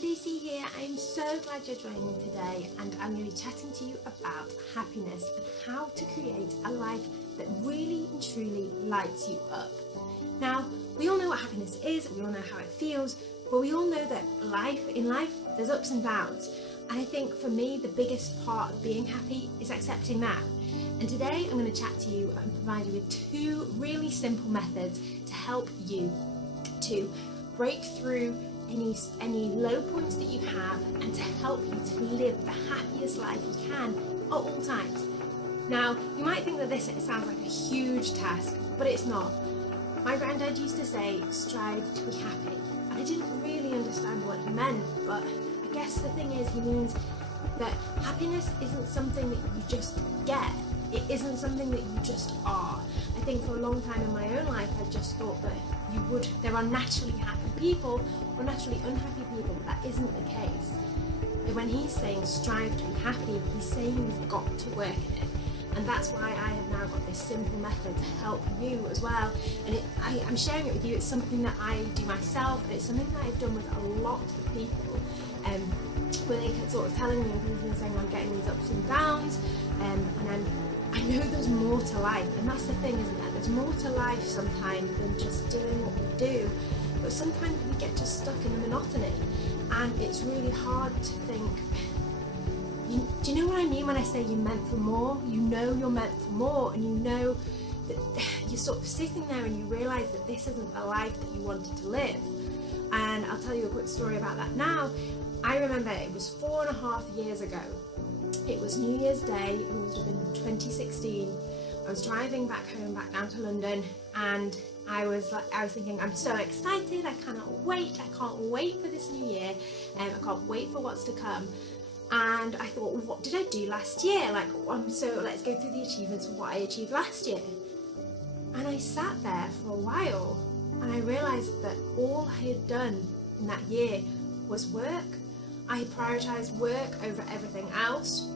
Lucy here. I'm so glad you're joining me today, and I'm going to be chatting to you about happiness and how to create a life that really and truly lights you up. Now, we all know what happiness is, we all know how it feels, but we all know that in life there's ups and downs. And I think for me the biggest part of being happy is accepting that. And today I'm going to chat to you and provide you with two really simple methods to help you to break through any low points that you have and to help you to live the happiest life you can at all times. Now, you might think that this sounds like a huge task, but it's not. My granddad used to say, strive to be happy. I didn't really understand what he meant, but I guess the thing is, he means that happiness isn't something that you just get. It isn't something that you just are. I think for a long time in my own life, I just thought that there are naturally happy people or naturally unhappy people, but that isn't the case. And when he's saying strive to be happy, he's saying you've got to work at it. And that's why I have now got this simple method to help you as well. And I'm sharing it with you. It's something that I do myself, and it's something that I've done with a lot of people. When they kept sort of telling me and saying I'm getting these ups and downs, and I know there's more to life, and that's the thing, isn't it? There's more to life sometimes than just doing what we do. But sometimes we get just stuck in the monotony, and it's really hard to think, do you know what I mean when I say you're meant for more? You know you're meant for more, and you know that you're sort of sitting there and you realise that this isn't the life that you wanted to live. And I'll tell you a quick story about that now. I remember it was 4.5 years ago. It was New Year's Day, it would have been 2016. I was driving back down to London, and I was thinking, I'm so excited, I can't wait for this new year, I can't wait for what's to come. And I thought, what did I do last year? So let's go through the achievements of what I achieved last year. And I sat there for a while, and I realised that all I had done in that year was work. I had prioritised work over everything else.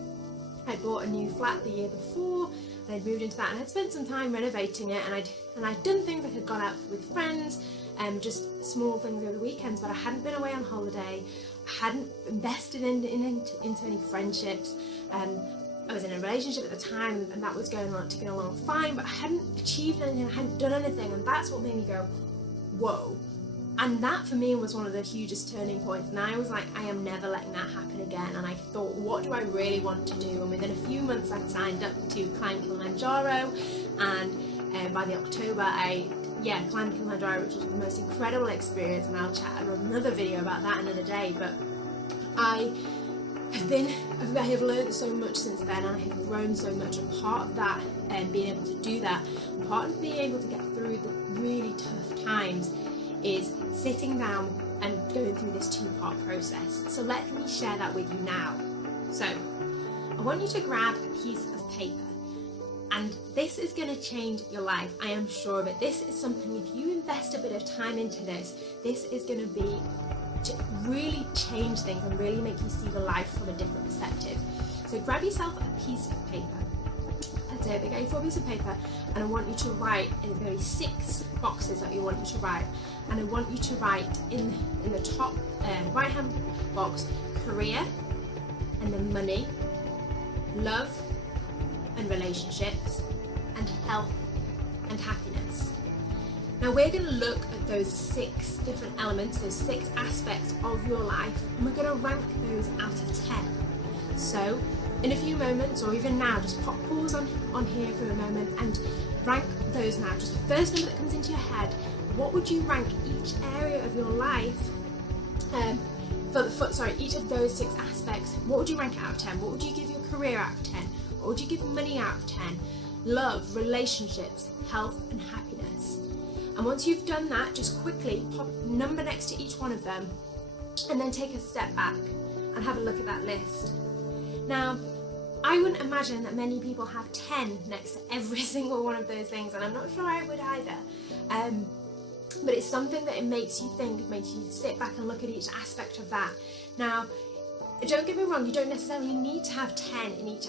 I'd bought a new flat the year before, and I'd moved into that, and I'd spent some time renovating it, and I'd done things like I'd gone out with friends, just small things over the weekends, but I hadn't been away on holiday, I hadn't invested into any friendships. I was in a relationship at the time, and that was ticking along fine, but I hadn't achieved anything, I hadn't done anything, and that's what made me go, whoa. And that for me was one of the hugest turning points, and I was like, I am never letting that happen again. And I thought, what do I really want to do? And within a few months I'd signed up to climb Kilimanjaro, and by the October I climbed Kilimanjaro, which was the most incredible experience, and I'll chat another video about that another day. But I have learned so much since then, and I have grown so much, and part of that and being able to do that, and part of being able to get through the really tough times is sitting down and going through this two-part process. So let me share that with you now. So I want you to grab a piece of paper, and this is going to change your life. I am sure of it. This is something, if you invest a bit of time into this is going to really change things and really make you see the life from a different perspective. So grab yourself a piece of paper. That's it, big A4 piece of paper, and I want you to write in maybe 6 boxes that you want you to write. And I want you to write in the top right hand box, career, and then money, love and relationships, and health and happiness. Now we're going to look at those 6 different elements, those 6 aspects of your life, and we're going to rank those out of 10. So in a few moments, or even now, just pause on here for a moment and rank those now. Just the first number that comes into your head. What would you rank each area of your life each of those 6 aspects? What would you rank out of 10? What would you give your career out of 10? What would you give money out of 10? Love, relationships, health and happiness. And once you've done that, just quickly pop a number next to each one of them, and then take a step back and have a look at that list. Now, I wouldn't imagine that many people have 10 next to every single one of those things, and I'm not sure I would either. But it's something that it makes you think, it makes you sit back and look at each aspect of that. Now, don't get me wrong, you don't necessarily need to have 10 in each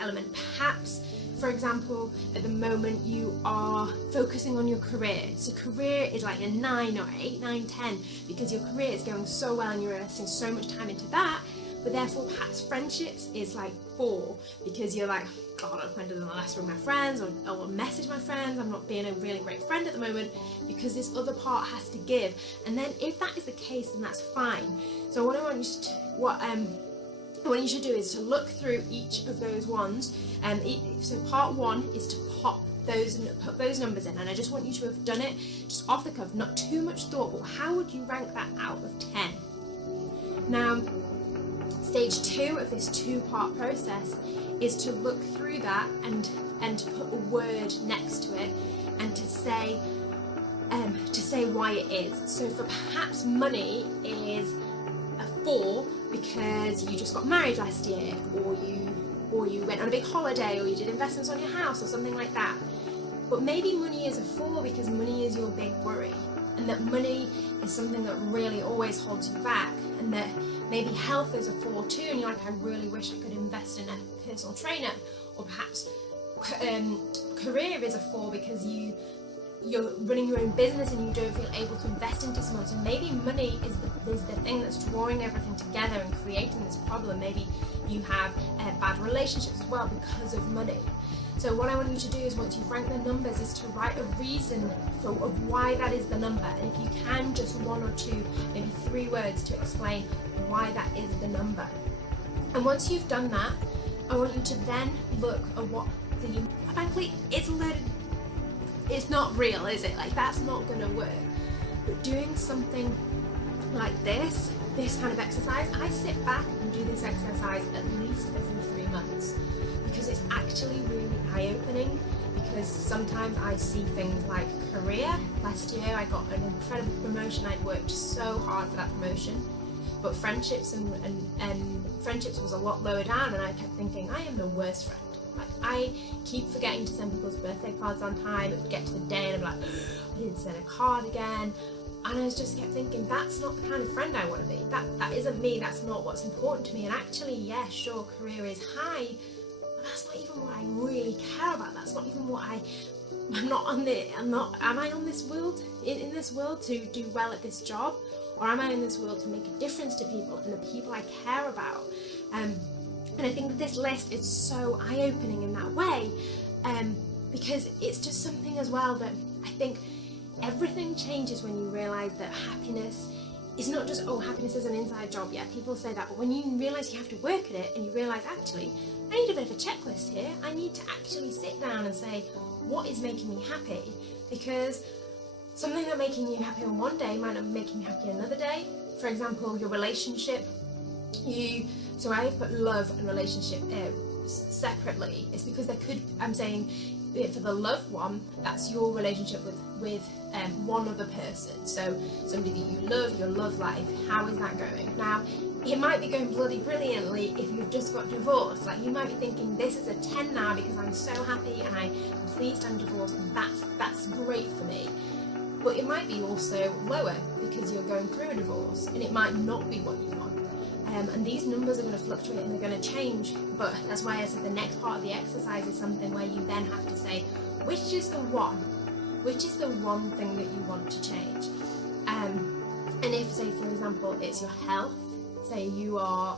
element. Perhaps for example, at the moment you are focusing on your career. So career is like a 9 or 8, 9, 10 because your career is going so well and you're investing so much time into that. But therefore perhaps friendships is like 4 because you're like, God, when did I last ring my friends or message my friends? I'm not being a really great friend at the moment because this other part has to give. And then if that is the case, then that's fine. So what I want you to do is to look through each of those ones. So part 1 is to put those numbers in, and I just want you to have done it just off the cuff, not too much thought, but how would you rank that out of 10? Now, stage 2 of this 2-part process is to look through that and to put a word next to it and to say why it is. So for perhaps money is a 4 because you just got married last year, or you went on a big holiday, or you did investments on your house or something like that. But maybe money is a 4 because money is your big worry, and that money is something that really always holds you back, and that maybe health is a 4 too, and you're like, I really wish I could invest in a personal trainer. Or perhaps career is a 4 because you're running your own business and you don't feel able to invest into someone. So maybe money is the thing that's drawing everything together and creating this problem. Maybe you have bad relationships as well because of money. So what I want you to do is, once you've ranked the numbers, is to write a reason of why that is the number. And if you can, just 1 or 2, maybe 3 words to explain why that is the number. And once you've done that, I want you to then look at what frankly, it's not real, is it? Like, that's not gonna work. But doing something like this kind of exercise, I sit back and do this exercise at least every 3 months because it's actually really eye-opening. Because sometimes I see things like career. Last year I got an incredible promotion. I'd worked so hard for that promotion, but friendships and friendships was a lot lower down, and I kept thinking, I am the worst friend. Like, I keep forgetting to send people's birthday cards on time. It would get to the day and I'm like, I didn't send a card again. And I just kept thinking, that's not the kind of friend I want to be. That isn't me. That's not what's important to me. And actually, yeah, sure, career is high, but that's not even what I really care about. That's not even what am I on this world, in this world to do well at this job? Or am I in this world to make a difference to people and the people I care about? And I think that this list is so eye-opening in that way, because it's just something as well that I think everything changes when you realise that happiness is not just, oh, happiness is an inside job. Yeah, people say that, but when you realise you have to work at it and you realise, actually, I need a bit of a checklist here. I need to actually sit down and say, what is making me happy? Because something that's making you happy on one day might not be making you happy another day. For example, your relationship, so I've put love and relationship separately. It's because I'm saying for the loved one, that's your relationship with one other person. So somebody that you love, your love life, how is that going? Now, it might be going bloody brilliantly if you've just got divorced. Like, you might be thinking, this is a 10 now because I'm so happy and I'm pleased I'm divorced, and that's great for me. But it might be also lower because you're going through a divorce, and it might not be what you want. And these numbers are going to fluctuate and they're going to change, but that's why I said the next part of the exercise is something where you then have to say, which is the one thing that you want to change. And if, say, for example, it's your health, say you are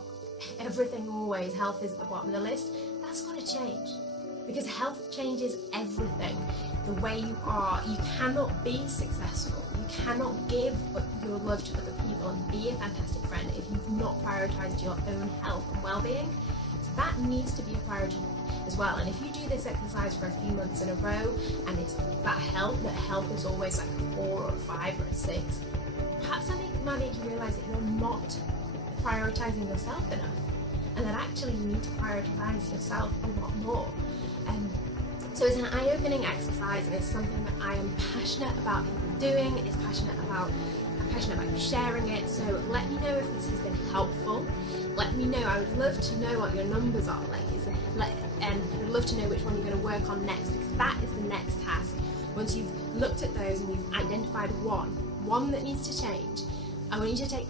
everything always, health is at the bottom of the list, that's got to change, because health changes everything. The way you are, you cannot be successful, you cannot give your love to other people and be a fantastic friend if you've not prioritised your own health and well-being. So that needs to be a priority as well. And if you do this exercise for a few months in a row, and it's that health is always like a 4 or a 5 or a 6, perhaps that might make you realise that you're not prioritising yourself enough, and that actually you need to prioritise yourself a lot more. So it's an eye-opening exercise, and it's something that I am passionate about people doing. I'm passionate about you sharing it. So let me know if this has been helpful. Let me know. I would love to know what your numbers are like. And I'd love to know which one you're going to work on next, because that is the next task. Once you've looked at those and you've identified one that needs to change, I want you to take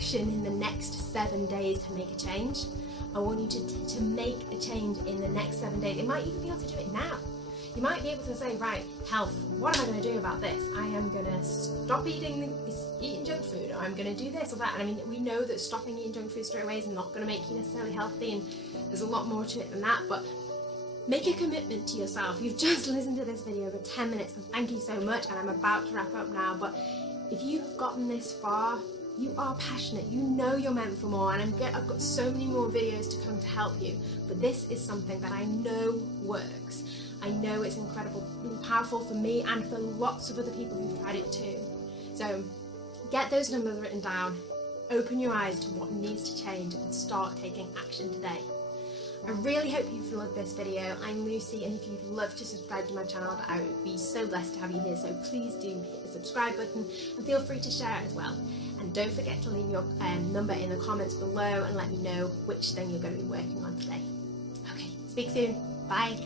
action in the next 7 days to make a change. I want you to make a change in the next 7 days. You might even be able to do it now. You might be able to say, right, health, what am I going to do about this? I am going to stop eating junk food, or I'm going to do this or that. And I mean, we know that stopping eating junk food straight away is not going to make you necessarily healthy, and there's a lot more to it than that, but make a commitment to yourself. You've just listened to this video for 10 minutes, and thank you so much, and I'm about to wrap up now, but if you've gotten this far, you are passionate, you know you're meant for more, and I've got so many more videos to come to help you, but this is something that I know works. I know it's incredibly powerful for me and for lots of other people who've tried it too. So get those numbers written down, open your eyes to what needs to change, and start taking action today. I really hope you've loved this video. I'm Lucy, and if you'd love to subscribe to my channel, I would be so blessed to have you here, so please do hit the subscribe button and feel free to share it as well. And don't forget to leave your number in the comments below and let me know which thing you're going to be working on today. Okay, speak soon. Bye.